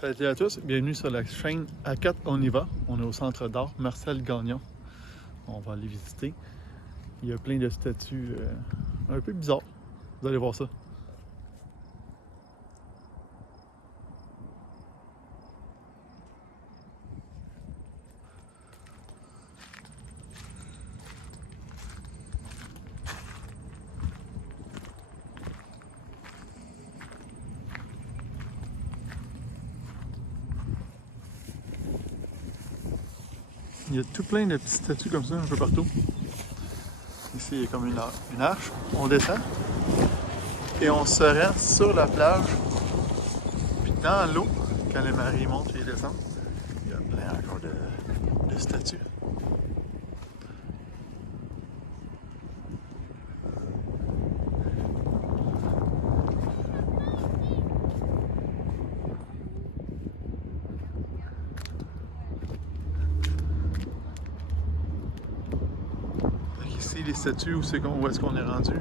Salut à tous, bienvenue sur la chaîne A4 On y va. On est au centre d'art Marcel Gagnon. On va aller visiter. Il y a plein de statues un peu bizarres. Vous allez voir ça. Il y a tout plein de petites statues comme ça un peu partout. Ici, il y a comme une arche. On descend et on se rend sur la plage. Puis dans l'eau, quand les marées montent et descendent, il y a plein encore de statues. Ici, les statues, où est-ce qu'on est rendu?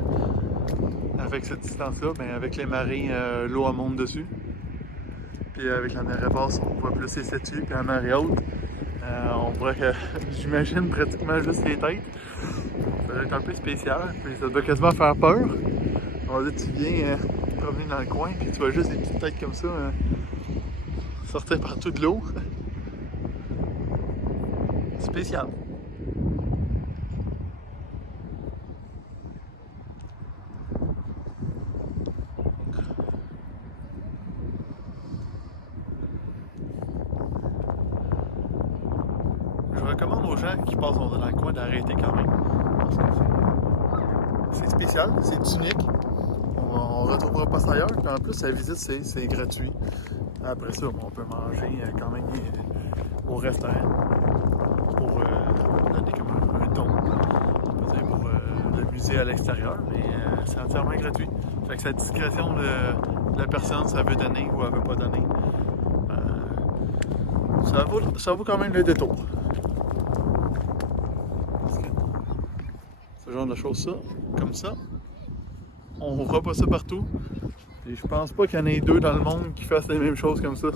Avec cette distance-là, ben avec les marées, l'eau monte dessus. Puis avec la marée basse, on voit plus les statues. Puis la marée haute, on voit que, j'imagine, pratiquement juste les têtes. Ça doit être un peu spécial. Puis ça doit quasiment faire peur. On va dire, tu viens te promener dans le coin, puis tu vois juste des petites têtes comme ça sortir partout de l'eau. Spécial. Je recommande aux gens qui passent dans le coin d'arrêter quand même. Parce que c'est spécial, c'est unique. On ne retrouvera pas ça ailleurs. Puis en plus, la visite, c'est gratuit. Après ça, on peut manger quand même au restaurant pour donner comme un don. On peut dire pour le musée à l'extérieur, mais c'est entièrement gratuit. Fait que c'est à discrétion de la personne, ça veut donner ou elle veut pas donner. Ça vaut quand même le détour. Ce genre de choses, ça, comme ça, on ne voit pas ça partout. Et je pense pas qu'il y en ait deux dans le monde qui fassent les mêmes choses comme ça.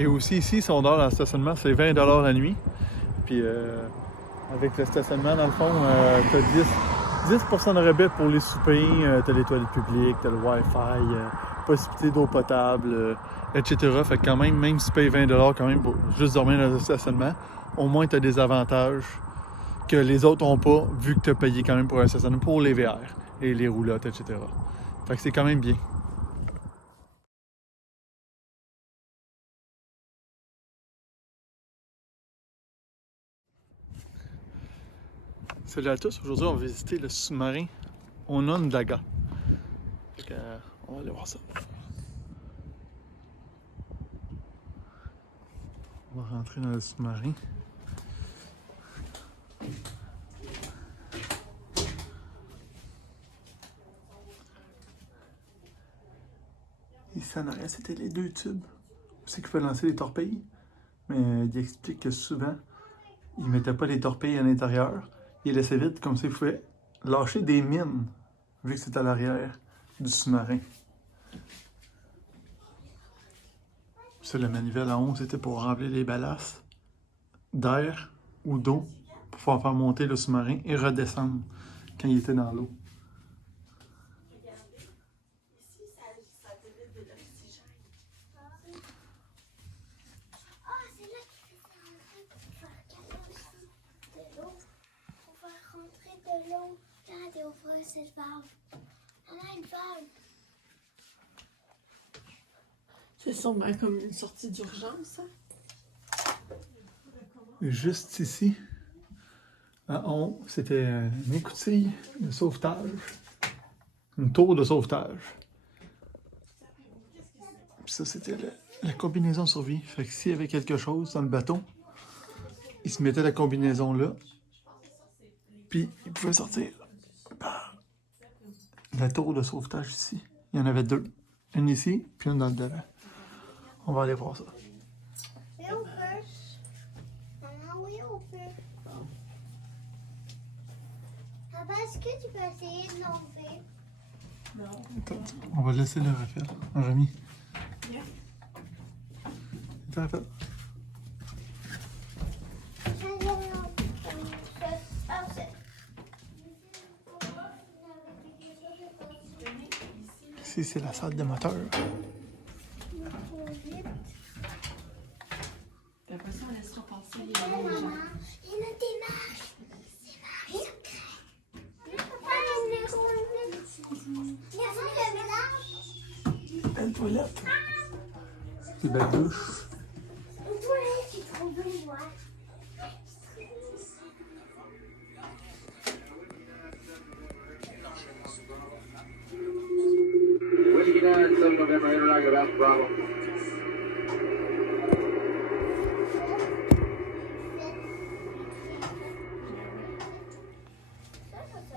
Et aussi ici, si on dort dans le stationnement, c'est 20 $ la nuit. Puis avec le stationnement, dans le fond, tu as 10% de rabais pour les soupers, tu as les toilettes publiques, tu as le Wi-Fi, possibilité d'eau potable, etc. Fait que quand même si tu payes 20 $ quand même pour juste dormir dans le stationnement, au moins tu as des avantages que les autres n'ont pas, vu que tu as payé quand même pour un stationnement, pour les VR et les roulottes, etc. Fait que c'est quand même bien. Salut à tous, aujourd'hui on va visiter le sous-marin Onondaga. Fait que, on va aller voir ça. On va rentrer dans le sous-marin. Ici en arrière, c'était les deux tubes. C'est qu'il faut lancer les torpilles. Mais il explique que souvent, il ne mettait pas les torpilles à l'intérieur. Il laissait vite, comme ça il pouvait lâcher des mines, vu que c'est à l'arrière du sous-marin. Ça, le manivelle en haut, c'était pour remplir les ballasts d'air ou d'eau pour pouvoir faire monter le sous-marin et redescendre quand il était dans l'eau. Regardez, ici, ça délite de l'oxygène. Ah, c'est là qu'il fait ça. On va regarder aussi de l'eau. On va rentrer de l'eau. Regardez, ouvrir cette valve. On a une valve. C'est sûrement comme une sortie d'urgence, ça. Juste ici, en haut, c'était une écoutille de sauvetage. Une tour de sauvetage. Puis ça, c'était la combinaison survie. Fait que s'il y avait quelque chose dans le bateau, il se mettait la combinaison là. Puis il pouvait sortir par la tour de sauvetage ici. Il y en avait deux. Une ici, puis une dans le devant. On va aller voir ça. Oui, on peut. Maman, oui, on peut. Papa, est-ce que tu peux essayer de l'enlever? Non. Attends, on va laisser le refaire. Rémi. Viens. T'as fait. Ici, c'est la salle de moteur. Puis après ça, on laissera passer les Maman, gens. il y a des marches. C'est marches secrètes. Papa, il y a le Belle toilette. C'est belle douche. Une toilette, j'ai trouvé, moi. Whiskey 9, 7 November, interrogative, Alpha Bravo.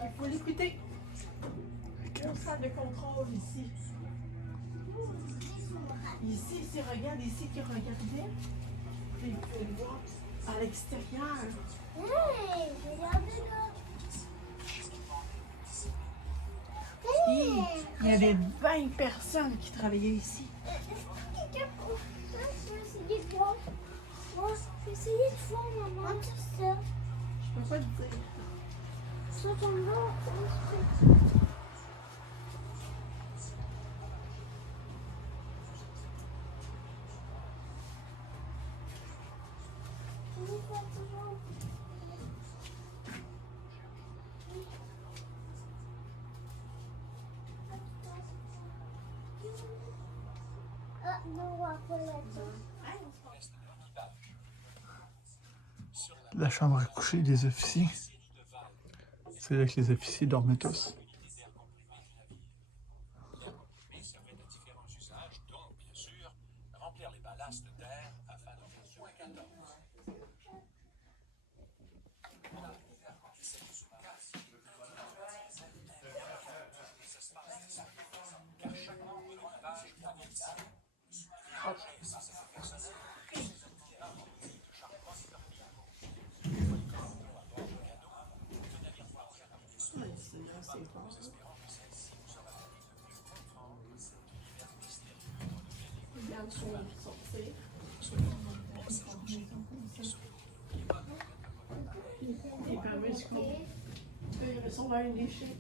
Il faut l'écouter. Une salle de contrôle ici. Ici, si regarde ici qui regardait, puis vous pouvez le voir à l'extérieur. Hey, regardez là. Puis, il y avait 20 personnes qui travaillaient ici. Quelqu'un pour ça, je vais essayer de voir. Moi, je vais essayer de voir, maman. Tout ça. Je peux pas te dire. Ça tombe là. Ah, non, on va pas là-dedans. La chambre à coucher des officiers. C'est là que les officiers dormaient tous. Mais servait à différents usages, dont, bien sûr, remplir les ballastes d'air afin de faire soin 14. Car chaque membre de l'équipage formidable soulagé sans ses personnels, Regarde son sortir. Et puis, je comprends. Il y avait son un échec.